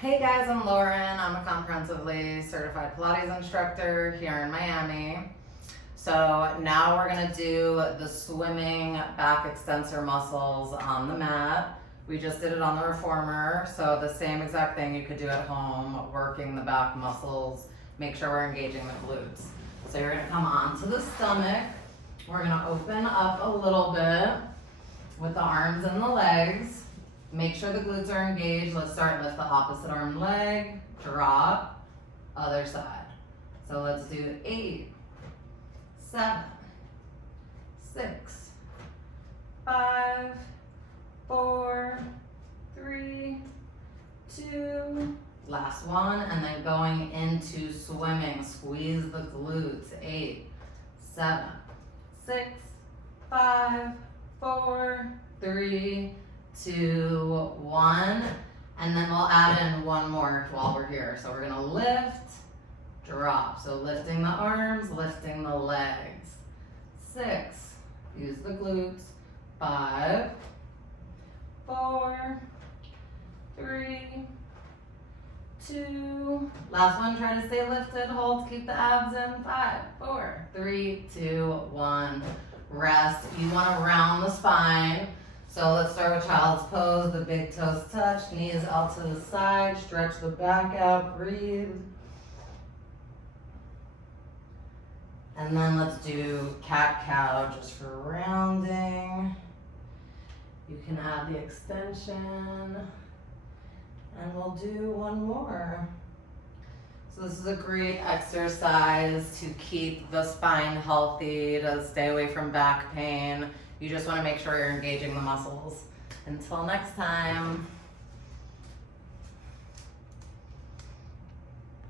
Hey guys, I'm Lauren. I'm a comprehensively certified Pilates instructor here in Miami. So now we're gonna do the swimming back extensor muscles on the mat. We just did it on the reformer, so the same exact thing you could do at home, working the back muscles, make sure we're engaging the glutes. So you're gonna come onto the stomach. We're gonna open up a little bit with the arms and the legs. Make sure the glutes are engaged. Let's start, lift the opposite arm leg, drop, other side. So let's do 8, 7, 6, 5, 4, 3, 2, last one, and then going into swimming. Squeeze the glutes. 8, 7, 6, 5, 4, 3, 2, 1, and then we'll add in one more while we're here. So we're gonna lift, drop. So lifting the arms, lifting the legs. 6, use the glutes. 5, 4, 3, 2, last one, try to stay lifted, hold, keep the abs in. 5, 4, 3, 2, 1, rest. You wanna round the spine. So let's start with child's pose. The big toes touch, knees out to the side, stretch the back out, breathe. And then let's do cat-cow just for rounding. You can add the extension. And we'll do one more. So this is a great exercise to keep the spine healthy, to stay away from back pain. You just want to make sure you're engaging the muscles. Until next time.